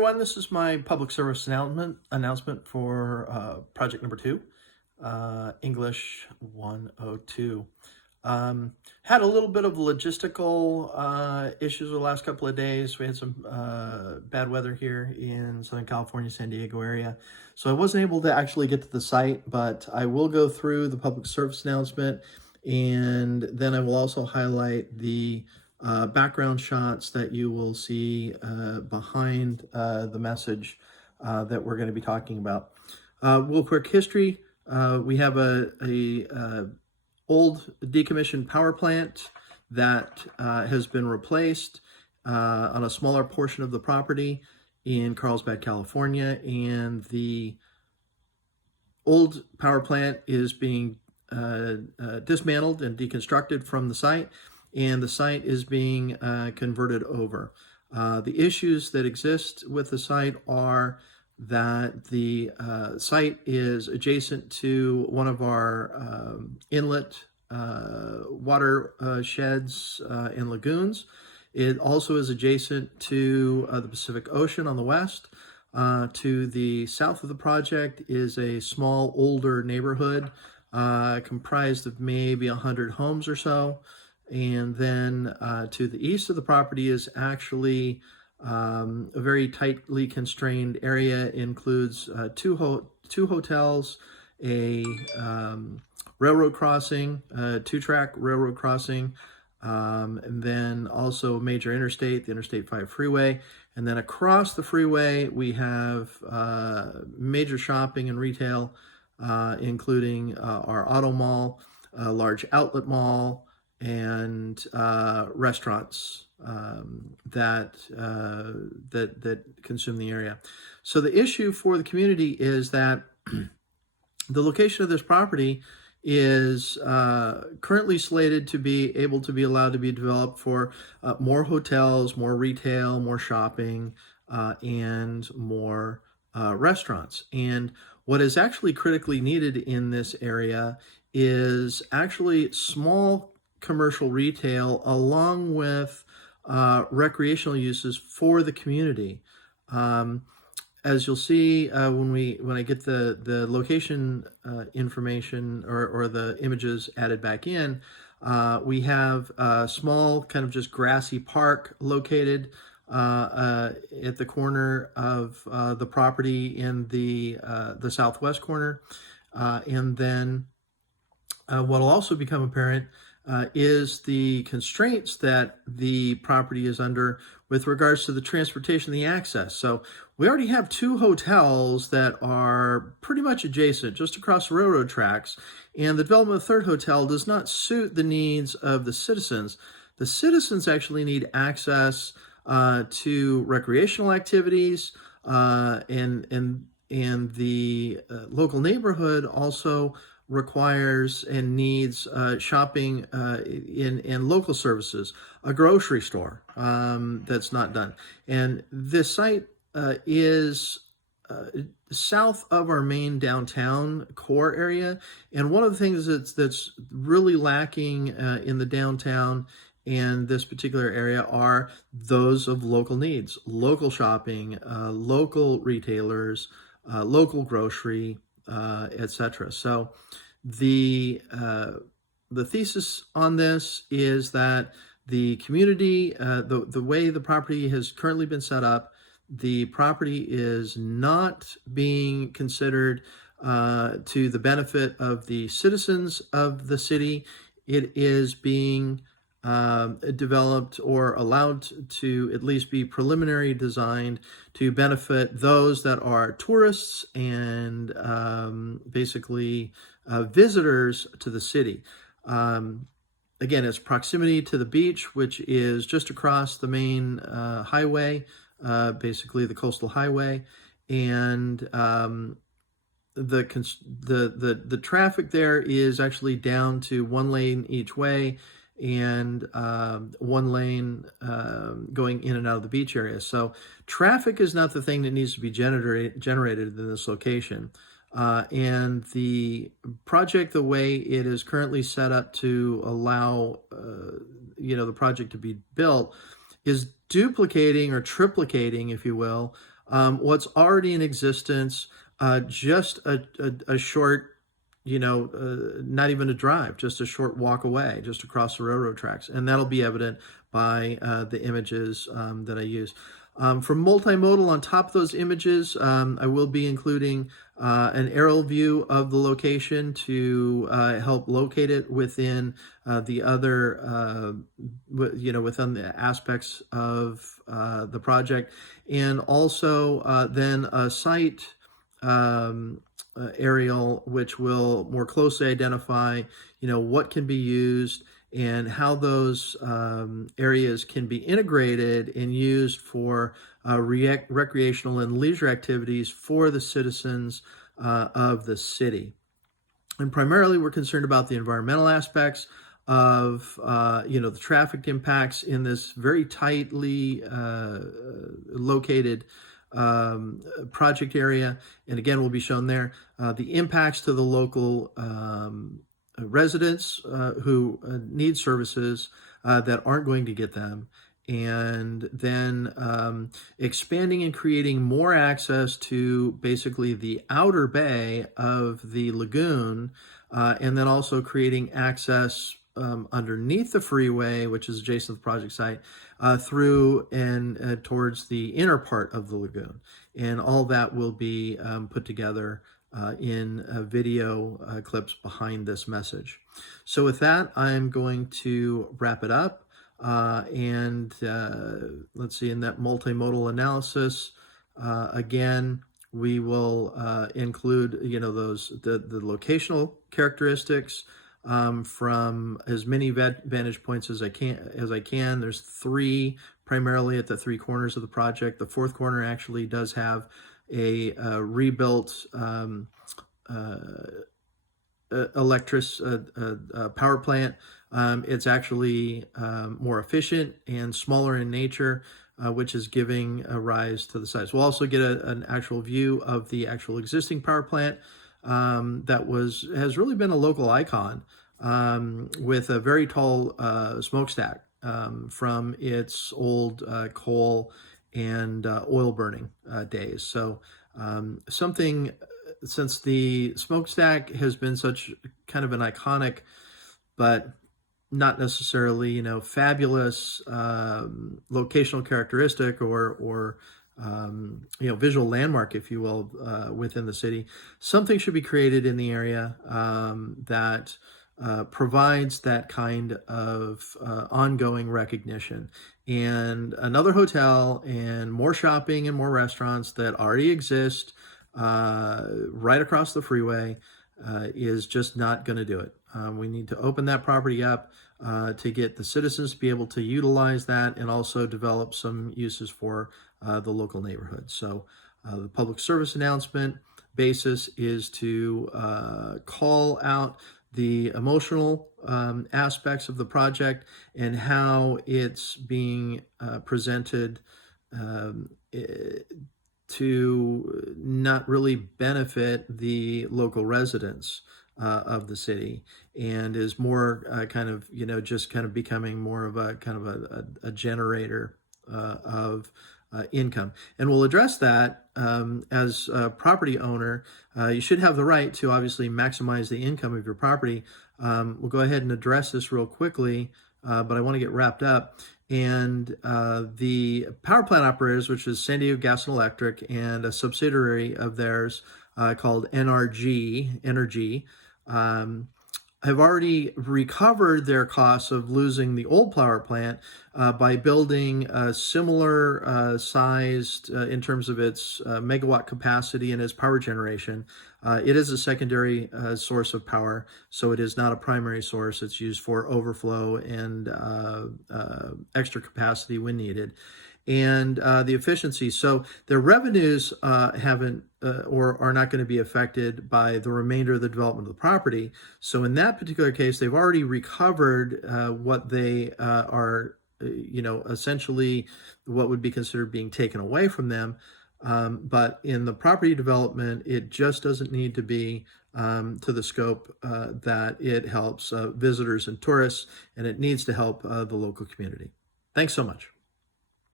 everyone, this is my public service announcement for project number 2, English 102. Had a little bit of logistical issues the last couple of days. We had some bad weather here in Southern California, San Diego area. So I wasn't able to actually get to the site, but I will go through the public service announcement, and then I will also highlight the background shots that you will see behind the message that we're going to be talking about. Real quick history. We have a old decommissioned power plant that has been replaced on a smaller portion of the property in Carlsbad, California, and the old power plant is being dismantled and deconstructed from the site, and the site is being converted over. The issues that exist with the site are that the site is adjacent to one of our inlet water sheds and lagoons. It also is adjacent to the Pacific Ocean on the west. To the south of the project is a small, older neighborhood comprised of maybe 100 homes or so. And then to the east of the property is actually a very tightly constrained area. It includes two hotels, a railroad crossing, two-track railroad crossing, and then also a major interstate, the Interstate 5 freeway. And then across the freeway, we have major shopping and retail, including our auto mall, a large outlet mall, and restaurants that consume the area. So the issue for the community is that the location of this property is currently slated to be able to be allowed to be developed for more hotels, more retail, more shopping, and more restaurants. And what is actually critically needed in this area is actually small commercial retail along with recreational uses for the community. As you'll see when I get the location information or the images added back in, we have a small kind of just grassy park located at the corner of the property in the southwest corner, and then what will also become apparent is the constraints that the property is under with regards to the transportation, the access. So we already have 2 hotels that are pretty much adjacent, just across the railroad tracks, and the development of the 3rd hotel does not suit the needs of the citizens. The citizens actually need access to recreational activities, and the local neighborhood also requires and needs shopping in local services, a grocery store that's not done. And this site is south of our main downtown core area. And one of the things that's really lacking in the downtown and this particular area are those of local needs, local shopping, local retailers, local grocery, etc. So the thesis on this is that the community, the way the property has currently been set up, the property is not being considered to the benefit of the citizens of the city. It is being developed or allowed to at least be preliminary designed to benefit those that are tourists and basically visitors to the city. Again, its proximity to the beach, which is just across the main highway, basically the coastal highway, and the traffic there is actually down to 1 lane each way, and 1 lane going in and out of the beach area. So traffic is not the thing that needs to be generated in this location. And the project, the way it is currently set up to allow the project to be built, is duplicating or triplicating, if you will, What's already in existence, just a short, not even a drive, just a short walk away, just across the railroad tracks. And that'll be evident by the images that I use. For multimodal, on top of those images, I will be including an aerial view of the location to help locate it within the other, within the aspects of the project, and also then a site aerial, which will more closely identify, what can be used and how those areas can be integrated and used for recreational and leisure activities for the citizens of the city. And primarily, we're concerned about the environmental aspects of, the traffic impacts in this very tightly located project area. And again, will be shown there. The impacts to the local residents who need services that aren't going to get them. And then expanding and creating more access to basically the outer bay of the lagoon, and then also creating access underneath the freeway, which is adjacent to the project site, through and towards the inner part of the lagoon. And all that will be put together in video clips behind this message. So with that, I'm going to wrap it up. And let's see, in that multimodal analysis, again, we will include, the locational characteristics from as many vantage points as I can. There's 3 primarily at the 3 corners of the project. The 4th corner actually does have a rebuilt power plant. It's actually more efficient and smaller in nature, which is giving a rise to the size. We'll also get an actual view of the actual existing power plant that has really been a local icon, with a very tall smokestack from its old coal and oil burning days. So something, since the smokestack has been such kind of an iconic, but not necessarily, fabulous locational characteristic or visual landmark, if you will, within the city, something should be created in the area that provides that kind of ongoing recognition. And another hotel and more shopping and more restaurants that already exist right across the freeway is just not going to do it. We need to open that property up to get the citizens to be able to utilize that and also develop some uses for the local neighborhood. So the public service announcement basis is to call out the emotional aspects of the project and how it's being presented to not really benefit the local residents of the city, and is more just kind of becoming more of a kind of a generator of income. And we'll address that as a property owner. You should have the right to obviously maximize the income of your property. We'll go ahead and address this real quickly, but I want to get wrapped up. And the power plant operators, which is San Diego Gas and Electric, and a subsidiary of theirs called NRG Energy, have already recovered their costs of losing the old power plant by building a similar sized in terms of its megawatt capacity and its power generation. It is a secondary source of power, so it is not a primary source. It's used for overflow and extra capacity when needed. And the efficiency. So their revenues haven't or are not going to be affected by the remainder of the development of the property. So in that particular case, they've already recovered what they are, essentially what would be considered being taken away from them. But in the property development, it just doesn't need to be to the scope that it helps visitors and tourists, and it needs to help the local community. Thanks so much.